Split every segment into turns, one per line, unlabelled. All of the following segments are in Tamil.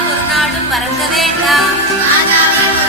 ஒரு நாளும் மறக்க வேண்டாம்.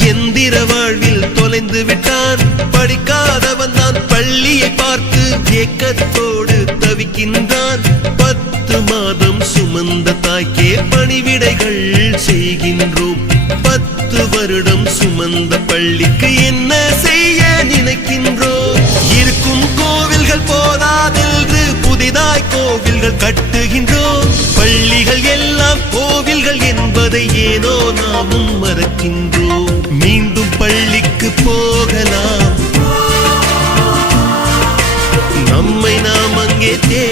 எந்திர வாழ்வில் தொலைந்து விட்டான். படிக்காதவன் தான் பள்ளியை பார்த்து ஏக்கத்தோடு தவிக்கின்றான். பத்து மாதம் சுமந்த தாய்க்கே பணிவிடைகள் செய்கின்றோம். பத்து வருடம் சுமந்த பள்ளிக்கு என்ன செய்ய நினைக்கின்றோம்? இருக்கும் கோவில்கள் போதாதென்று புதிதாய் கோவில்கள் கட்டுகின்றோம். பள்ளிகள் எல்லாம் கோவில்கள் என்பதை ஏதோ நாமும் மறக்கின்றோம். நாம்